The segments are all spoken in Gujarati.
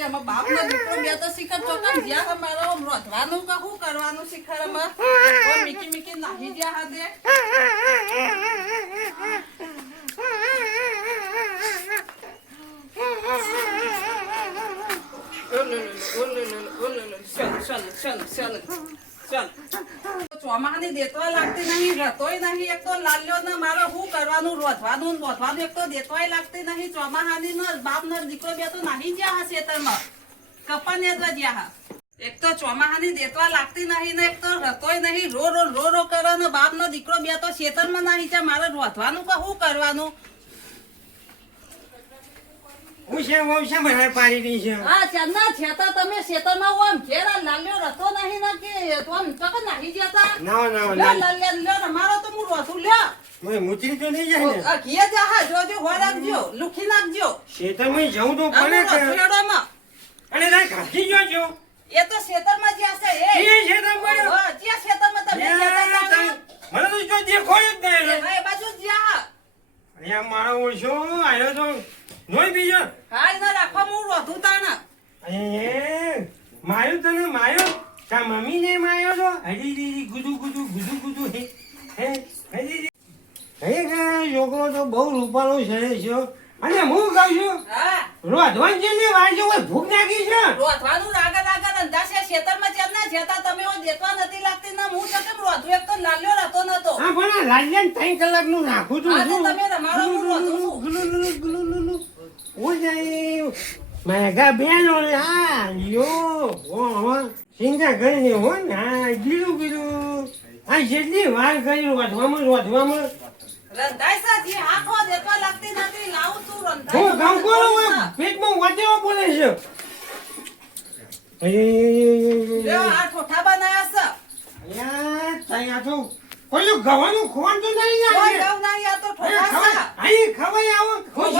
એમાં બાપનો દીકરો બે તો શિખર ચોકન જ્યાં મારો રોધવાનું કે શું કરવાનું શિખર માં મીકી મીકી નાહી ગયા હાથે ચોમાહાની દેતવા લાગતી નહીં રતોય નહીં એક તો લાલ્યો ને મારે શું કરવાનું રોધવાનું એક તો દેતવાય લાગતી નહીં ચોમાહાની નો બાપ નો દીકરો બે તો નાહી ગયા હા ખેતરમાં કપા ને ગયા હા એક તો ચોમાહાની દેતવા લાગતી નહીં ને એક તો રતોય નહીં રો રો કરે ને બાપ નો દીકરો બે તો ખેતરમાં નાહી જાય મારે રોધવાનું કે શું કરવાનું હા ચંદા છેતા તમે ખેતરમાં આમ ઘેરા લાલ્યો રતો નહીં ને કે તો આમ ચકન નાહી જતા લાલ્યો મારો તો હું રોધું લ્યો મુચરી તો નહીં જાય ને ઘી જા જોજો હો રાખજો લુખી નાખજો ખેતરમાં જવું તો પડે અને ના કાઢી જોજો એ તો ખેતરમાં જ્યાં છે એ ખેતર પડ્યો હા જ્યાં ખેતરમાં તમે મને તો જો દેખાય જ નહીં એ બાજુ જ્યાં અહીંયા મારો ઓછો આવ્યો તો નોય બીજો હા ના રાખવા હું રોધું તાના માયો તને માયો તા મમ્મી ને માયો તો હજી દીદી ગુજુ હે હજી હે છોકરો તો બહુ રૂપાળો છે અને હું કહું છું હા રોધવાન છે ને વાંચો કોઈ ભૂખ નાખી છે રોધવાનું રાગા અંધા છે ખેતરમાં જેમ ના જતા તમે ઓ દેતવા નથી લાગતી ના હું તો કેમ રોધું એક તો લાલ્યો રહેતો નતો હા પણ લાલ્યાને 3 કલાકનું નાખું છું તમે રમાડો હું રોધું હું જાય મેગા બેન ઓલે હા યો ઓ સિંગા કરીને હો ને હા ગીરું આ જેટલી વાર કરી રોધવામાં રંધાઈ સાજી આખો દેતવા લાગતી નથી લાવું તું રંધાઈ હું ગામ કોલો પેટમાં વાટેવો બોલે છે લ્યો આ ઠોઠા બનાયા છે યાર તૈયા તો કોઈ ગવાનું ખોન તો નહીં કોઈ યાર ગવ નહીં આ તો ઠોઠા છે આઈ ખવાય આવો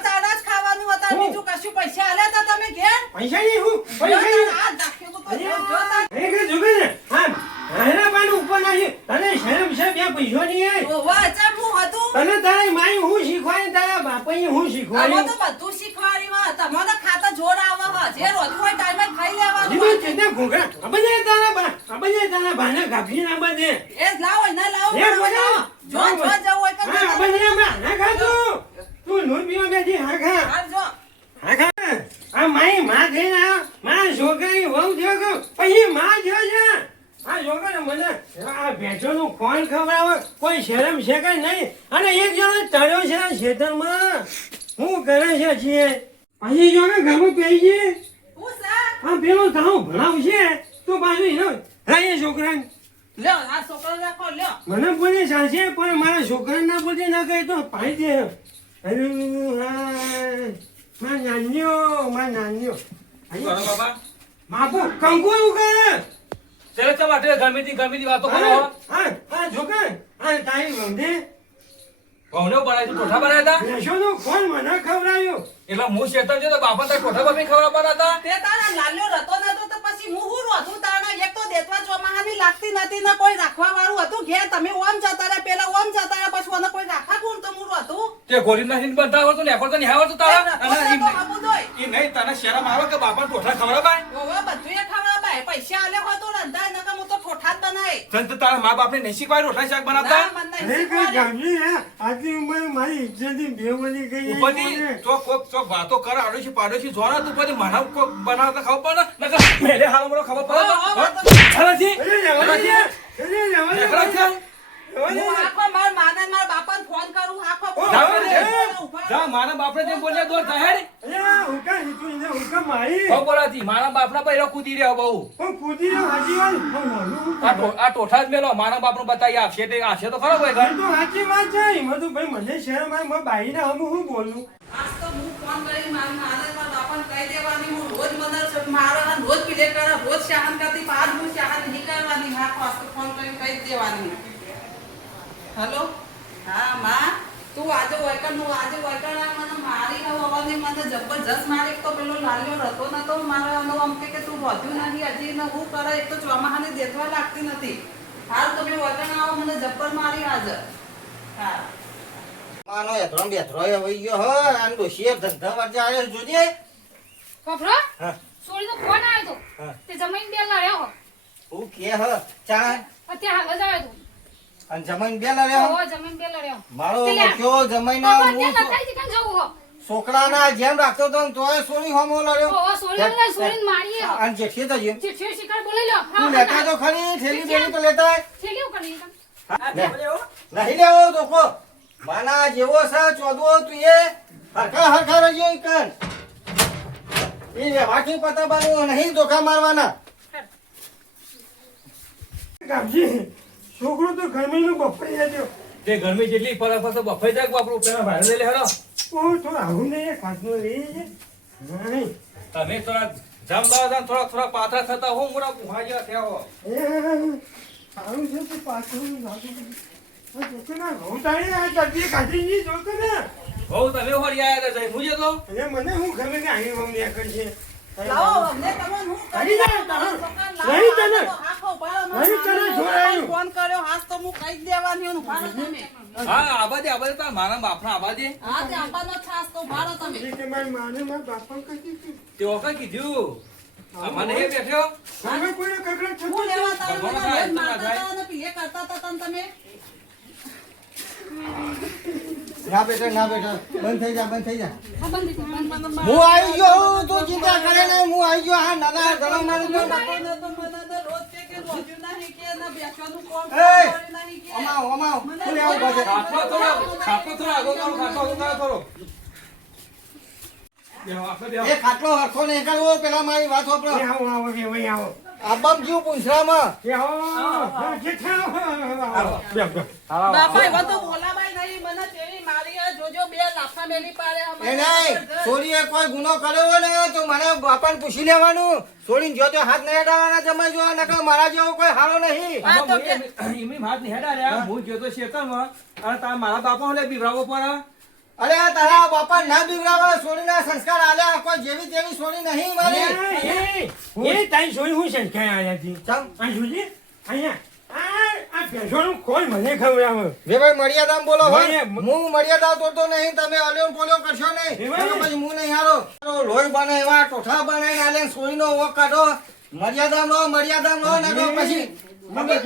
તારા જ ખાવાનું હતા બીજું કશું પૈસા આલ્યા તા તમે ઘેર પૈસા નહીં હું પૈસા નહીં આ દાખ્યો તો જોતા એ કે જોગે ને હા હારા પાનું ઉપર નાખી તને શરમ છે બે પૈસો નહીં આય ઓ વાહ ચાલ હું હતું તને તારી માઈ હું શીખવાડી તારા બાપાએ હું અમે શીખવાડી તો બધું શીખવાડી માં તમને ખાતા જોર આવે હ જે રોજ હોય ટાઈમે ખાઈ લેવાનું જીવન ચેતે ભોગા અબજે તારા ભાને ગાભી ના બને એ લાવો ના લાવો એ બોલા જો જવું હોય કે હા અબજે ના ખા તું નોર પીવા બેઠી હા ખા હાલજો હા ખા આ માઈ માં થઈને માં છોકરી વહુ થયો કે પછી માં થયો છે આ છોકરા મને આ ભેંસોનું ખોણ ખવડાવે કોઈ શરમ છે કે નહીં અને એક જણો તળ્યો છે ખેતરમાં શું કરે છે છીએ પછી જો કે ઘરમાં કહી છે હું સા આ પેલો તાવ ભણાવશે તો પાછું એનો રાય છોકરાને લ્યો આ છોકરો રાખો લ્યો મને બોલે સાચે પણ મારા છોકરાને ના બોલે ના કહે તો પાઈ દે અરે હા માં નાન્યો બાબા માપો કંકુ એવું કરે ચલે તો માટે ગરમીથી વાતો કરો હા છોકરા હા તારી ગંધે ઘઉંને બનાવી તું ઠોઠા બનાવ્યા હતા ભેંસોનો ખોળ મને ખવડાવ્યો એટલે હું શેતર છે તો બાપા તાર ઠોઠા બાપી ખવડાવવાના હતા તે તારા લાલ્યો રતો નતો તો પછી હું હું રોધું તારા એક તો દેતવા ચોમાહાની લાગતી નથી ને કોઈ રાખવા વાળું હતું ઘેર તમે ઓમ જતા રહ્યા પેલા ઓમ જતા રહ્યા પછી ઓને કોઈ રાખવા કોણ તો હું રોધું તે ગોળી નાખીને બંધા આવડતું ને એકવાર તો નહીં આવડતું તારા તો હબું દોય એ નહીં તને શરમ આવે કે બાપા ઠોઠા ખવડાવાય ઓવા બધું એ ખવડાવાય પૈસા આલે હોય તો રંધાય નકર હું તો ઠોઠા જ બનાય તને તો તારા મા બાપને નહીં શીખવાય રોટલા શાક બનાવતા ના મન અરે નહીં કોઈ શીખવાડે. ગામની હે આટલી ઉંમર મારી ઇજ્જતની બેવલી ગઈ ઉપરથી ચોક વાતો કર આડોશી પાડોશી જોરા તું પછી મને કોક બનાવતા ખબર પડે નકર મેલે હાલ મને ખબર પડે ચાલથી હું આખો માર માને માર બાપાને ફોન કરું આખો જા મારા બાપને જે બોલ્યા દોર થાય ને બોલાતી મારા બાપના પર કૂદી રહ્યા બહુ આ ટોઠા જ મેલો મારા બાપનો બતાવી આપશે તે આપશે તો ખરો હોય ઘર આજ તો હું ફોન કરી માર માને માર બાપાને કહી દેવાની હું રોજ મને મારો રોજ પીલે કરે રોજ શાહન કરતી આજ હું શાહન નહીં કરવાની હા આજ તો ફોન કરીને કહી દેવાની હેલો હા માં તું આજે વૈકણ મને મારી હવાની મને જબરજસ્ત મારે એક તો પેલો લાલ્યો રતો નતો મારો આમ કે તું વધ્યું નહીં હજી ને હું કરે એક તો ચોમાહાની દેખવા લાગતી નથી હાલ તમે વૈકણ આવો મને જબ્બર મારી હાજર હા માનો એથરો બેથરો વઈ ગયો હો આન દોશીએ ધંધા વાજે આયો જોજે કપરો હા હું કે હ ચા અત્યારે હાલ જ આવે તું. અને જમાઈને બે લડ્યો ઓહો, જમીન બે લડ્યો. મારો પેલા. ઓળખ્યો જમાઈના બાપા, હું અત્યારે નખાઈ દીકરાને જવું હો. છોકરાના જેમ રાખતો તો ને તોય સોની હોમો લડ્યો ઓહો, સોરીને સોરીને મારીએ હો. અને જેઠીએ તો જેમ ચીઠીઓ શિકાર બોલી લ્યો. હા, તું હા, લેતા તો ખરી થેલી બેલી તો લેતા આય. થેલી ઉપર નહીં તમે. નહીં લેવો ધોકો માના જેવો છે ચોદવો તું એ હરખા રહીએ ઈ કર એ વ્યવહારથી પતાવવાનું નહીં ધોકા મારવાના કાપજી છોકરો તો ગરમીનું બફાઈ જજો. તે ગરમી જેટલી પડે પછી બફાઈ જાય બાપડું પેલા ભાડે લઈ લે હેડો ઓ તો આવું નહીં ખાસનું લઈ છે નહીં તમે થોડા જામ દાદા થોડા પાથરા થતા હો મોરા પુહા જેવા થયા હો એ સારું છે તો પાછું નાખું. આ છોકરા ઘઉં તાણી આ ચટણી કાઢી ની છોકરા બહુ તમે હોરી આયા હતા જઈ મુજે તો અને મને હું ખબર કે અહીં મમ્મી કરશે લાવો, અમને તમને હું કરી કરી દે, તમારા તારા. છોકરાને નહીં લાવો, તને. તો આખો ભાડો નહીં તને મારો જોડાયું. ફોન કર્યો, હાસ તો હું કહી જ દેવાની હું ભાડો તમે. હા આબાદે તાર મારા બાપના આબાદે હા, તે આપવાનો છાસ તો ભાડો તમે. એ કે મારી માને મારા બાપા કહી દીધું તે ઓકા કીધું આ મને એ બેઠ્યો હવે કોઈને કકડાટ થતો હું લેવા તારા ભગવાન મને ખાય, રોજ મારતા ખાય. હતા અને પીએ કરતા હતા તને તમે. ના બેટા ના બેટા બંધ થઈ જા બંધ થઈ જા હા, બંધ થઈ જાય, બંધ, બંધ. હું આવી ગયો તું ચિંતા કરે નહીં હું આવી ગયો હા નાના ધરમ મારી ગયો લોકોને તો મને રોજ કે રોજ્યું નહીં કે ને બેસવાનું કોમ એ! કર્યું નહીં કે. અમાવ અમાવ શું લેવું પડશે ખાટલો થોડો આગો કરો ખાટલો આગો કરો થોડો બેહો આપણે બેહો એ ખાટલો હરખો નહીં કરવો પેલા મારી વાત એ વાપરો આવો આવો કે ભાઈ આવો આબમ જીવ પૂંછરામાં એ આવો જેઠા બાપા એવા તો બોલાવાય નહીં મને તેવી મારી આ જોજો બે લાફા મેલી પાડે એ નહીં છોડીએ કોઈ ગુનો કર્યો હોય ને તો મને બાપાને પૂછી લેવાનું છોડીને જો તો હાથ નહીં અડાડવાના જમાઈ જો નકર મારા જેવો કોઈ હારો નહીં હા, તો એમની વાત નહીં હેડા રહ્યા હું ગયો તો શેતરમાં અને તારા મારા બાપા ને બીવરાવો પડે અરે આ તારા બાપા ના બીવડાવે છોડીના સંસ્કાર આલ્યા કોઈ જેવી તેવી છોડી નહીં મારી એ તારી જોઈ હું સંખ્યા આયા હતી ચમ આ જોજે અહીંયા આ ભેંસોનું કોઈ મને ખવડાવે વે ભાઈ મર્યાદામાં બોલો હો. ભાઈ, હું મર્યાદા તોડતો નહીં તમે અલ્યો પોલ્યો કરશો નહીં એ ભાઈ. તો પછી હું નહીં હારો લોહી બને એવા ટોઠા બને આલે સોળીનો ઓક કાઢો મર્યાદામાં રહો ને તો પછી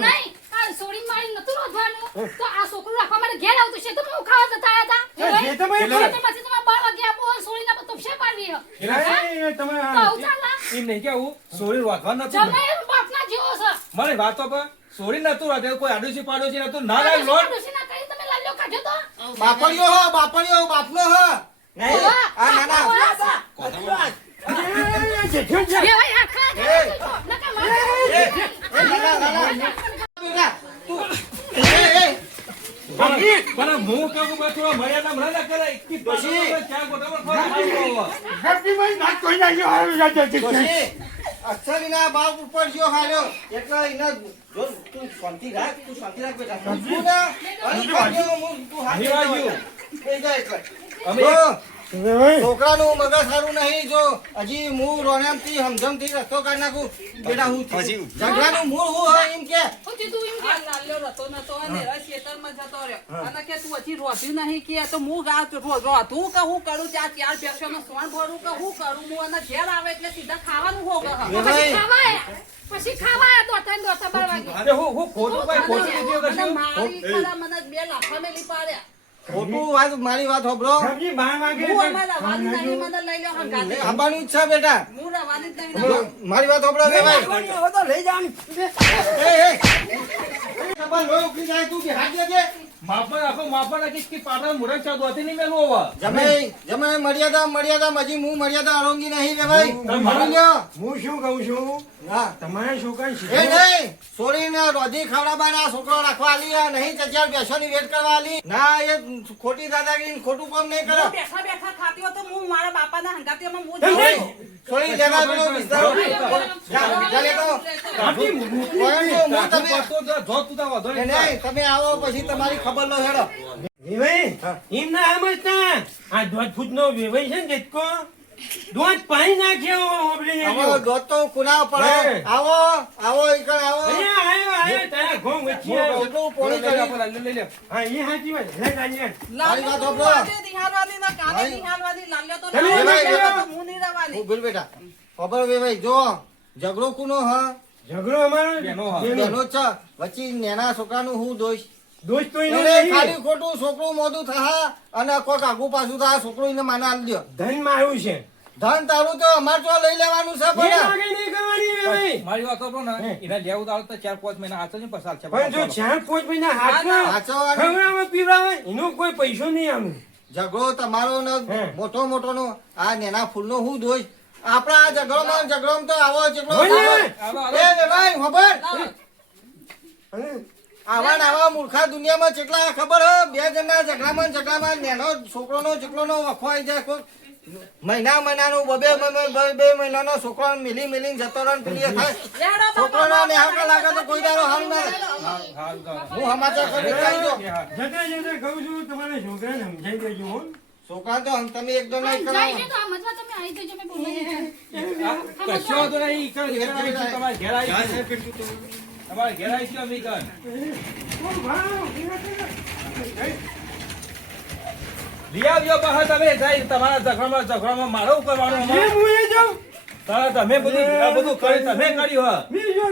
નહીં, આ સોરીને મારી નતું રોધવાનું. તો આ છોકરું રાખવા માટે ઘેર આવતું છે તો હું ખાવા જતા હતા. એ ખેતરમાં ખેતરમાંથી તમારા 12 વાગે આપો, સોરીને આપણે તોફશે પાડવી હો. તમે તો આવું ચાલે? એમ નહીં કેવું સોરી વાંધવા નથી જમાઈ એનો બાપના જેવો છે. મને વાતો પર સોરી નતું વાંધે કોઈ આડોશી પાડોશી નતું ના લાગ લોટ ડોશીના કરી તમે લાલ્યો કાઢ્યો તો? બાપડિયો બાપનો હ નહીં આ નાના જેઠો છે એ ભાઈ, આ ખા, એ! નકા મારે. એ નાના બેટા તું એ પણ હું કહું કે થોડો મર્યાદા મને કરે કે ડોશી. ક્યાં ગોઠવણ ફરવા ગરમીમાં નાક કોઈ નાખ્યો હારું જાજે ડોશી, અક્ષરીના બાપ ઉપર જો હાલ્યો એટલે એના જો તું શાંતિ રાખ બેટા તું ના અરે ખાજો હું તું હાથ નહીં વાગ્યું. થઈ જાય એટલે અમે જો, ભાઈ છોકરાનું મગજ સારું નહીં જો હજી હું રોનેમથી સમજમથી રસ્તો કાઢી નાખું બેટા હું ઝઘડાનું મૂળ હું હોય એમ કે હું કીધું એમ કે આ લાલ્યો રતો નતો અને રસ ખેતરમાં જતો રહ્યો અને કે તું હજી રોધ્યું નહીં કે તો હું રોધું કે હું કરું ચાર ભેંસોનો સોણ ભરું કે હું કરું હું અને ઘેર આવે એટલે સીધા ખાવાનું હો કે એ પછી ભાઈ ખાવાય. પછી ખાવાય દોતા ને દોતા 12 વાગે. અરે હું ખોટું કઈ ખોટું કીધું મને કશું મારી ખરા મને બે લાફા મેલી પાડ્યા ખોટું વાત મારી વાત હોભળો સબ્જી 12 વાગે હું અમારે રવાની નહીં મને લઈ લો હંગાતે આવવાનું જ છે બેટા હું રવાની જ નહીં જો, મારી વાત હોભળો કે ભાઈ લઈ જવાની તમાર લોહી ઉકળી જાય તું બિહાર દેજે. માપન રાખી કે પાટણ મોઢા ચા દોતી નહીં મેલું હવે જમે મર્યાદા હજી હું મર્યાદા અડોંગી નહીં રે ભાઈ તમે માની લ્યો. હું શું કહું છું હા તમારા છોકરા એ નહીં છોડીને રોધી ખવડાવવાના છોકરો રાખવા આલી આ નહીં તજાર બેસવાની વેટ કરવા આલી ના એ ખોટી દાદાગીરી ખોટું કામ નહીં કરો હું બેઠા બેઠા ખાતી હોત તો હું મારા બાપાના હંગાતીમાં હું નહીં, જાઉં નહીં. છું. છોડી જગા પેલો વિસ્તાર જા લેતો એ નહીં તમે આવો પછી તમારી ખબર લો હેડો વેવાઈ એમ ના સમજતા આ દોઢ ફૂટનો વેવાઈ છે ને જેટકો દોઢ પાણી નાખ્યો ઓબળી આવો દોત તો કુના પડે હે. આવો ઈકણ આવો અહીંયા આવ્યો તારા ઘઉં વચ્ચે આવ્યો. કેટલું પોણી કરી લઈ લે હા એ સાચી વાત લે ગાંડિયા. મારી વાત લાલ્યો તો સાંભળો. આજે નિહાળવાની ના કાલે ભાઈ. નિહાળવાની લાલ્યો તો તમે ના ભાઈ, લાલ્યો તો હું નહીં રહેવાની. હું બોલ બેટા ખબર વે ભાઈ જો ઝઘડો કુનો હ ઝઘડો અમારો બેનો હા. બેનો. એનો જ છે વચ્ચે નેના છોકરાનું હું દોષ દોસ્ત તો એનો એને નહીં. ખાલી ખોટું છોકરું મોઢું થા અને કોઈક આગુ પાછું થા છોકરું એને માને આલી દ્યો ધન મારું છે ધન તારું તો અમારે તો લઈ લેવાનું છે એ પણ લાગે નહીં કરવાની હવે ભાઈ. મારી વાત સાંભળો ને હે. એને લેવું તારું તો 4-5 મહિના હાથ જ પસાર છે પણ જો 4-5 મહિના હાથમાં સાચવવાનું. ખવડાવે પીવડાવે એનો કોઈ પૈસો નહીં આનું. ઝઘડો તમારો ને હે. મોટો નો આ નેના ફૂલનો હું દોષ આપણા આ ઝઘડોમાં તો આવો જેટલો બોલીએ. એ ભાઈ ખબર અને આવા ને આવા મૂર્ખા દુનિયામાં કેટલા ખબર હે બે જણના ઝઘડામાં નેનો છોકરોનો જેટલોનો વખો આવી જાય કોઈ મહિનાનો બે મહિનાનો છોકરો મિલી જતો રહે ને પેલી એ થાય છોકરોનો નેહાકા લાગે તો કોઈ દાડો હાલ ના હું સમાચાર કરી કહી દો જતા કહું છું તમારા છોકરાને સમજાઈ દેજો હો. છોકરા તો તમે એકદમ નહીં જાય કરાવો છે તો આ મજવા તમે આવી જજો મેં બોલાવી કશો વાંધો નહીં. ઈ કણ ઘેર આવી છું, તમારે ઘેર આવી છું. તમારે ઘેર આવી છું અમે ઈ કણ. ઓ વાહ, લઈ આવજો બહાર તમે જાય તમારા ઝઘડામાં મારો કરવાનું એ હું એ જાઉં. તમે બધું આ બધું કરી તમે કર્યું હા મેં જો